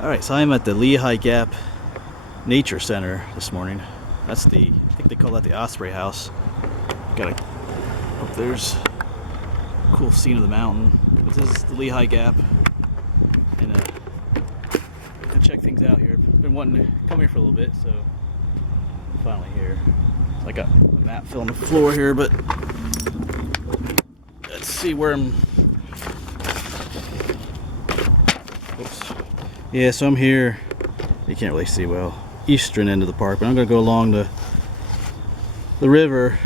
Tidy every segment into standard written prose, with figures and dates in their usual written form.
Alright, so I'm at the Lehigh Gap Nature Center this morning. That's I think they call that the Osprey House. Up there's a cool scene of the mountain. But this is the Lehigh Gap. And to check things out here. Been wanting to come here for a little bit, so I'm finally here. So I got a map filled on the floor here, but let's see where I'm. Oops. Yeah, so I'm here. You can't really see well. Eastern end of the park, but I'm gonna go along the river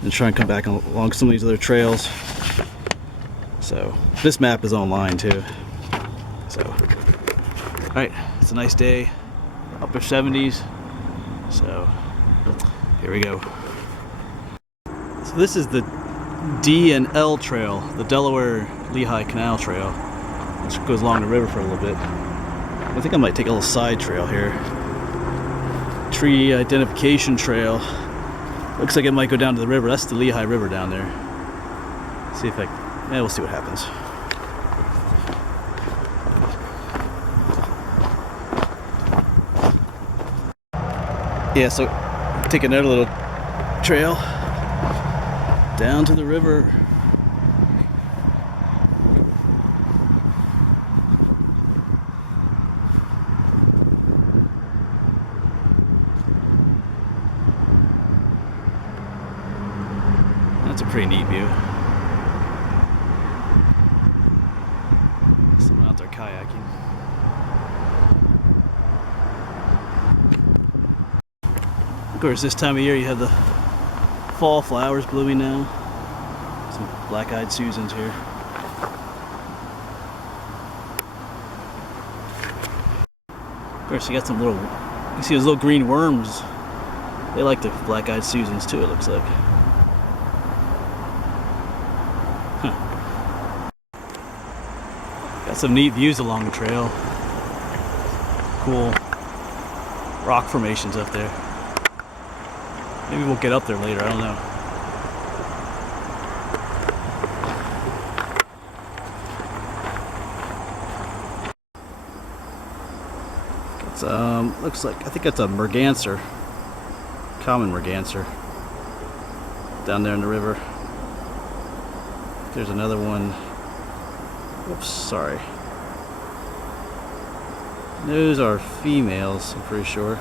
and try and come back along some of these other trails. So this map is online too. So, all right, it's a nice day, upper 70s. So here we go. So this is the D and L trail, the Delaware Lehigh Canal Trail, which goes along the river for a little bit. I think I might take a little side trail here. Tree identification trail. Looks like it might go down to the river. That's the Lehigh River down there. See if we'll see what happens. Yeah, so take another little trail down to the river. That's a pretty neat view. Someone out there kayaking. Of course, this time of year you have the fall flowers blooming now. Some black-eyed Susans here. Of course, you got some little, you see those little green worms. They like the black-eyed Susans too, it looks like. Got some neat views along the trail. Cool rock formations up there. Maybe we'll get up there later, I don't know. It's looks like, I think that's a merganser. Common merganser. Down there in the river. There's another one. Oops, sorry. Those are females, I'm pretty sure.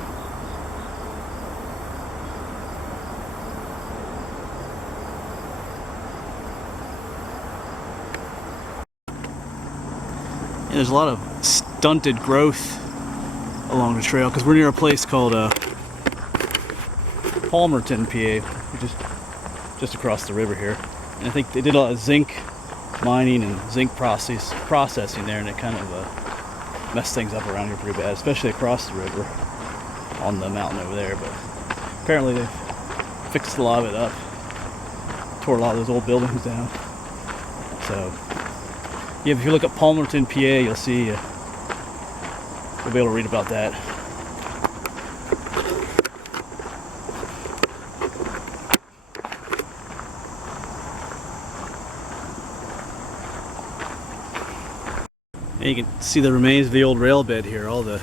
And there's a lot of stunted growth along the trail because we're near a place called Palmerton, PA, which is just across the river here. And I think they did a lot of zinc mining and zinc processing there, and it kind of messed things up around here pretty bad, especially across the river on the mountain over there. But apparently they've fixed a lot of it up, tore a lot of those old buildings down. So yeah, if you look at Palmerton, PA, you'll see, you'll be able to read about that. And you can see the remains of the old rail bed here, all the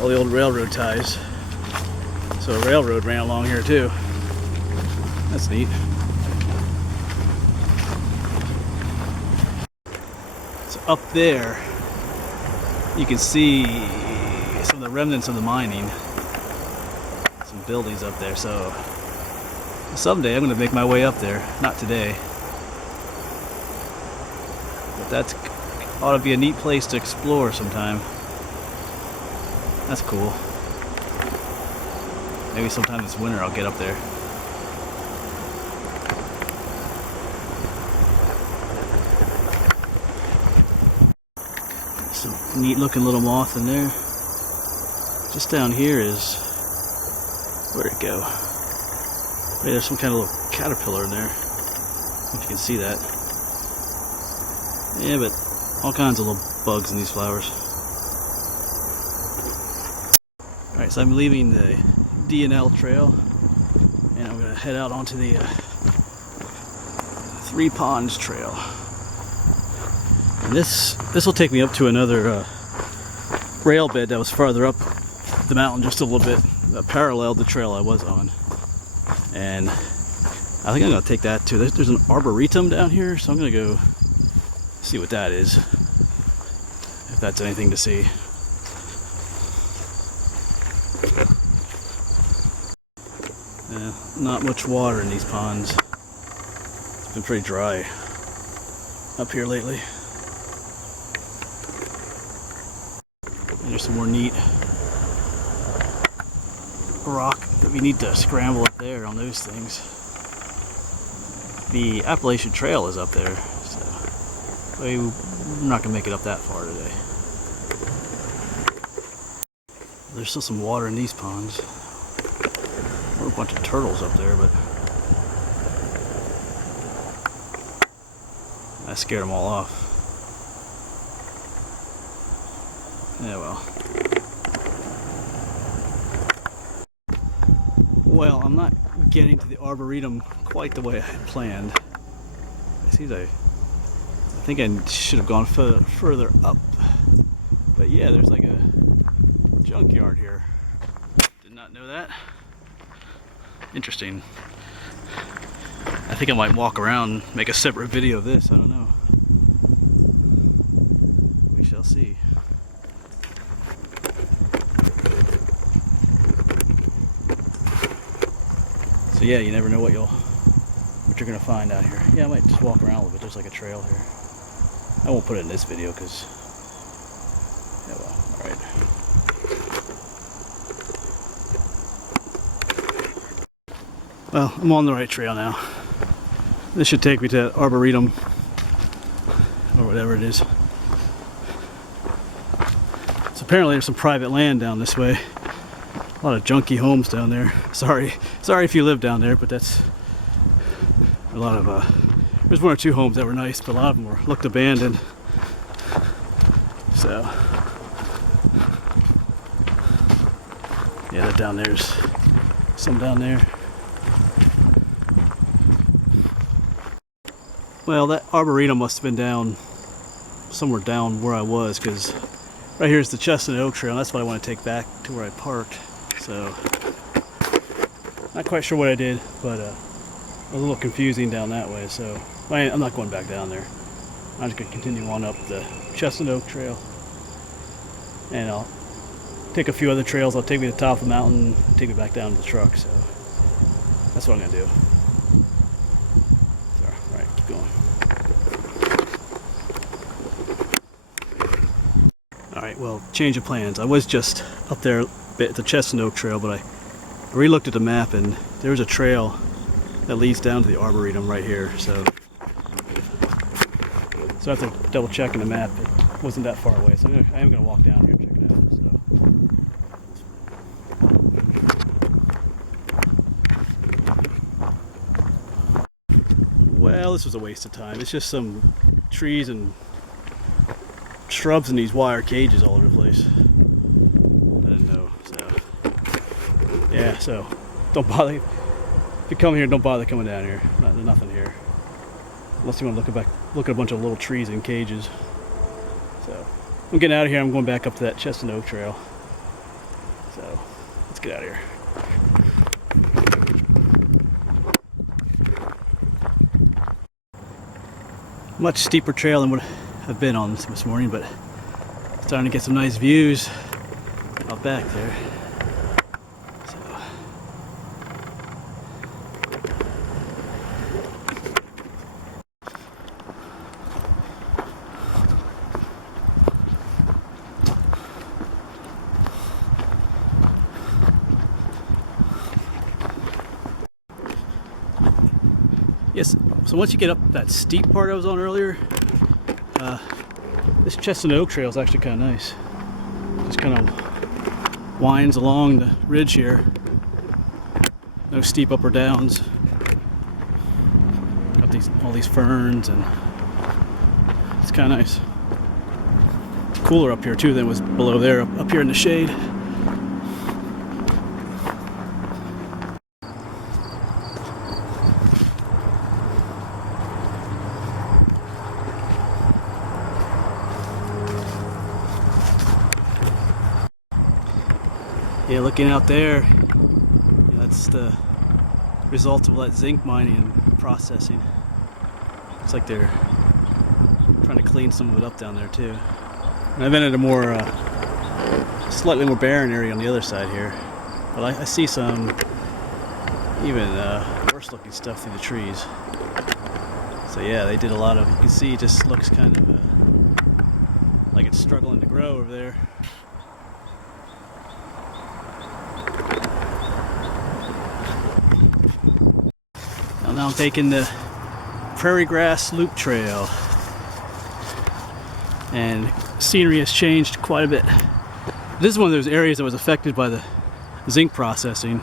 old railroad ties. So a railroad ran along here too. That's neat. So up there, you can see some of the remnants of the mining. Some buildings up there. So someday I'm going to make my way up there. Not today. But that's ought to be a neat place to explore sometime. That's cool. Maybe sometime this winter I'll get up there. Some neat looking little moth in there. Just down here is, where'd it go? Right, there's some kind of little caterpillar in there. If you can see that. Yeah, but all kinds of little bugs in these flowers. Alright, so I'm leaving the D&L trail and I'm going to head out onto the Three Ponds Trail. And this will take me up to another rail bed that was farther up the mountain just a little bit that paralleled the trail I was on. And I think I'm gonna take that too. There's an arboretum down here, so I'm gonna go see what that is, if that's anything to see. Not much water in these ponds. It's been pretty dry up here lately. And there's some more neat rock that we need to scramble up there on those things. The Appalachian Trail is up there, so we're not gonna make it up that far today. There's still some water in these ponds. There are a bunch of turtles up there, but I scared them all off. Yeah, well. Well, I'm not getting to the Arboretum quite the way I had planned. I think I should have gone further up. But yeah, there's like a junkyard here. Did not know that. Interesting. I think I might walk around, make a separate video of this. I don't know. We shall see. So yeah, you never know what you're gonna find out here. Yeah, I might just walk around a little bit. There's like a trail here. I won't put it in this video because, yeah, well, all right. Well, I'm on the right trail now. This should take me to Arboretum, or whatever it is. So apparently there's some private land down this way. A lot of junky homes down there. Sorry if you live down there, but that's a lot of, there's one or two homes that were nice, but a lot of them looked abandoned. So, yeah, that down there's some down there. Well, that Arboretum must have been down somewhere down where I was, because right here's the Chestnut Oak Trail, and that's what I want to take back to where I parked. So, not quite sure what I did, but it was a little confusing down that way, so I'm not going back down there. I'm just going to continue on up the Chestnut Oak Trail, and I'll take a few other trails. I'll take me to the top of the mountain, take me back down to the truck, so that's what I'm going to do. Going. Alright, well, change of plans. I was just up there a bit at the Chestnut Oak Trail, but I re-looked at the map and there's a trail that leads down to the Arboretum right here, so after double checking the map, it wasn't that far away, so I am going to walk down here and check it out. So. Well, this was a waste of time. It's just some trees and shrubs in these wire cages all over the place. I didn't know, so yeah. So don't bother. If you come here, don't bother coming down here. There's nothing here, unless you want to look at a bunch of little trees in cages. So I'm getting out of here. I'm going back up to that Chestnut Oak Trail. So let's get out of here. Much steeper trail than what I've been on this morning, but starting to get some nice views out back there. So. Yes, so once you get up that steep part I was on earlier, this Chestnut Oak Trail is actually kind of nice. Just kind of winds along the ridge here. No steep up or downs. Got all these ferns, and it's kind of nice. It's cooler up here too than it was below there, up here in the shade. Yeah, looking out there, that's the result of that zinc mining and processing. Looks like they're trying to clean some of it up down there too. And I've been at a more, slightly more barren area on the other side here, but I see some even worse looking stuff through the trees. So yeah, they did a lot of, you can see it just looks kind of like it's struggling to grow over there. Now I'm taking the Prairie Grass Loop Trail, and scenery has changed quite a bit. This is one of those areas that was affected by the zinc processing.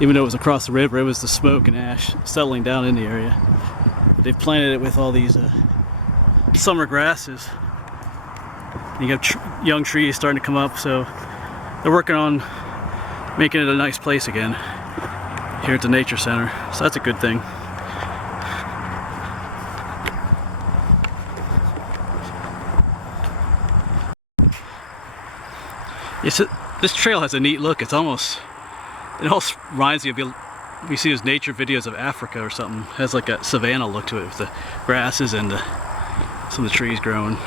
Even though it was across the river, it was the smoke and ash settling down in the area. But they've planted it with all these summer grasses. And you got young trees starting to come up, so they're working on making it a nice place again here at the nature center. So that's a good thing. Yes, this trail has a neat look. It almost reminds me of, you see those nature videos of Africa or something. It has like a savanna look to it with the grasses and some of the trees growing.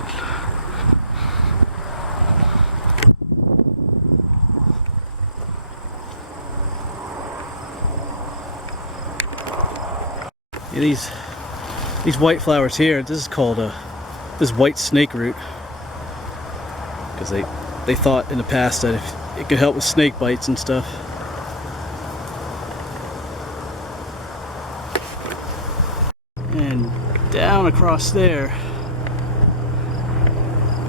Yeah, these white flowers here, this is called this white snake root, because they thought in the past that if it could help with snake bites and stuff. And down across there,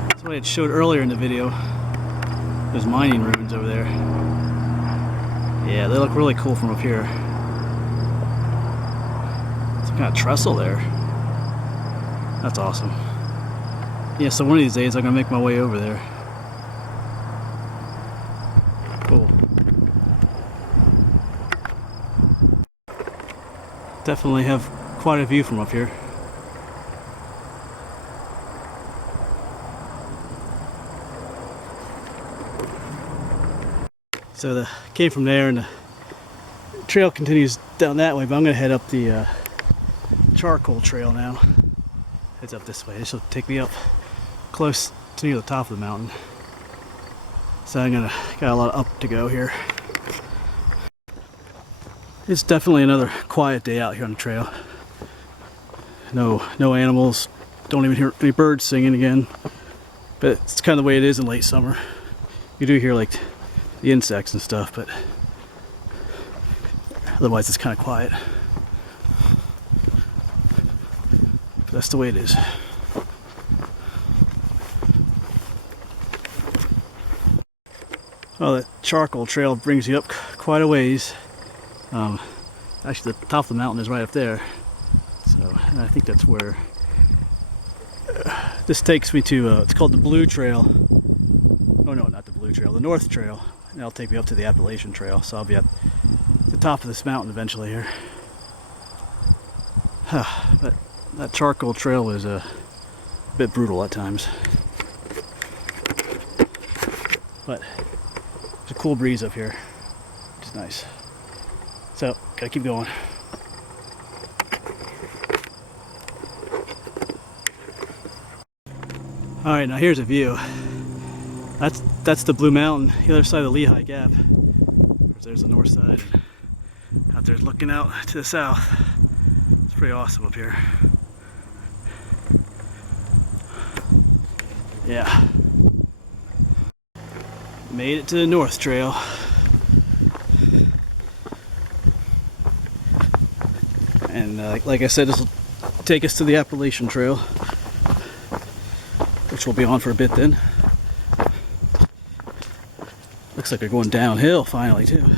that's what I had showed earlier in the video, those mining ruins over there. Yeah, they look really cool from up here. Some kind of trestle there. That's awesome. Yeah, so one of these days I'm gonna make my way over there. Cool. Definitely have quite a view from up here. So came from there, and the trail continues down that way, but I'm gonna head up the charcoal trail now. Heads up this way. This will take me up close to near the top of the mountain. So I'm got a lot up to go here. It's definitely another quiet day out here on the trail. No animals. Don't even hear any birds singing again. But it's kind of the way it is in late summer. You do hear like the insects and stuff, but otherwise it's kind of quiet. But that's the way it is. Well, the charcoal trail brings you up quite a ways. Actually, the top of the mountain is right up there. So, and I think that's where this takes me to. It's called the Blue Trail. Oh no, not the Blue Trail, the North Trail. And that'll take me up to the Appalachian Trail. So I'll be at the top of this mountain eventually here. But that charcoal trail is a bit brutal at times. But there's a cool breeze up here, which is nice. So, gotta keep going. Alright, now here's a view. That's the Blue Mountain, the other side of the Lehigh Gap. There's the north side. Out there's looking out to the south. It's pretty awesome up here. Yeah. Made it to the North Trail. And like I said, this will take us to the Appalachian Trail, which we'll be on for a bit then. Looks like they're going downhill finally too.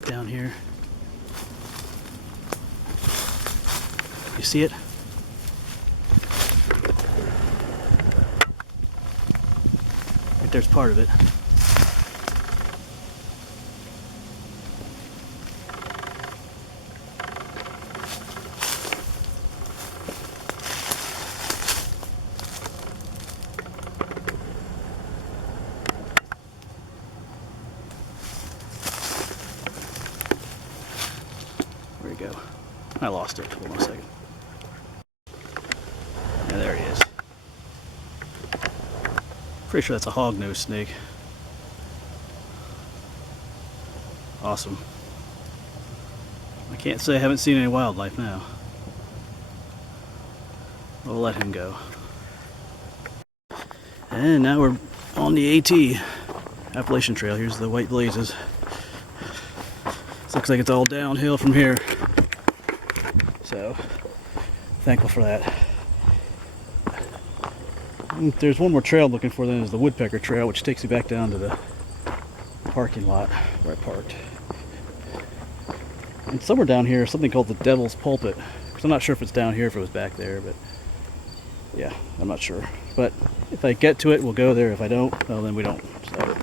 Down here. You see it? Right there's part of it. we go. I lost it. Hold on a second. Yeah, there he is. Pretty sure that's a hognose snake. Awesome. I can't say I haven't seen any wildlife now. We'll let him go. And now we're on the AT, Appalachian Trail. Here's the white blazes. This looks like it's all downhill from here. So, thankful for that. And there's one more trail I'm looking for, then is the Woodpecker Trail, which takes me back down to the parking lot where I parked. And somewhere down here is something called the Devil's Pulpit. Because I'm not sure if it's down here, if it was back there, but yeah, I'm not sure. But if I get to it, we'll go there. If I don't, well, then we don't. So.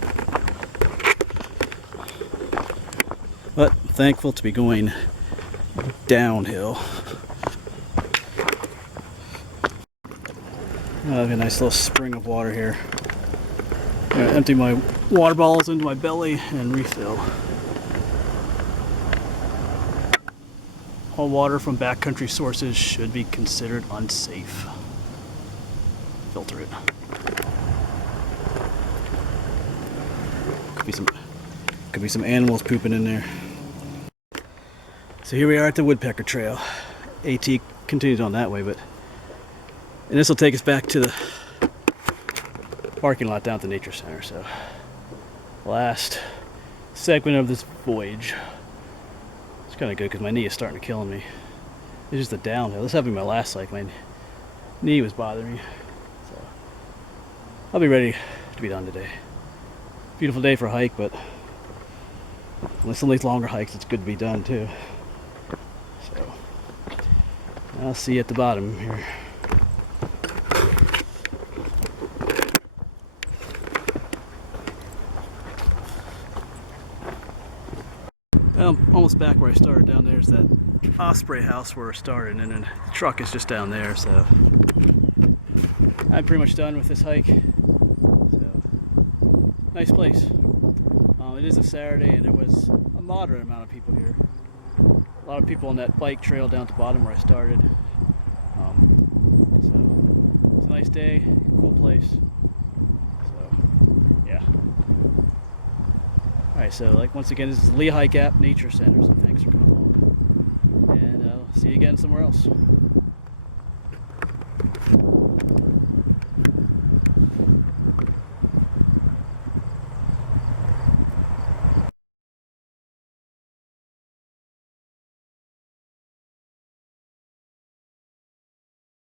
But thankful to be going downhill. I have a nice little spring of water here. I'm going to empty my water bottles into my belly and refill. All water from backcountry sources should be considered unsafe. Filter it. Could be some animals pooping in there. So here we are at the Woodpecker Trail. AT continues on that way, and this will take us back to the parking lot down at the Nature Center. So, last segment of this voyage. It's kind of good because my knee is starting to kill me. It's just the downhill. This happened my last hike. My knee was bothering me. So, I'll be ready to be done today. Beautiful day for a hike, but with some of these longer hikes, it's good to be done too. So, I'll see you at the bottom here. Well, I'm almost back where I started. Down there's that osprey house where I started, and then the truck is just down there. So I'm pretty much done with this hike. So nice place. It is a Saturday, and there was a moderate amount of people here. A lot of people on that bike trail down at the bottom where I started. So it's a nice day, cool place. So yeah. Alright, so once again, this is Lehigh Gap Nature Center, so thanks for coming along. And I'll see you again somewhere else.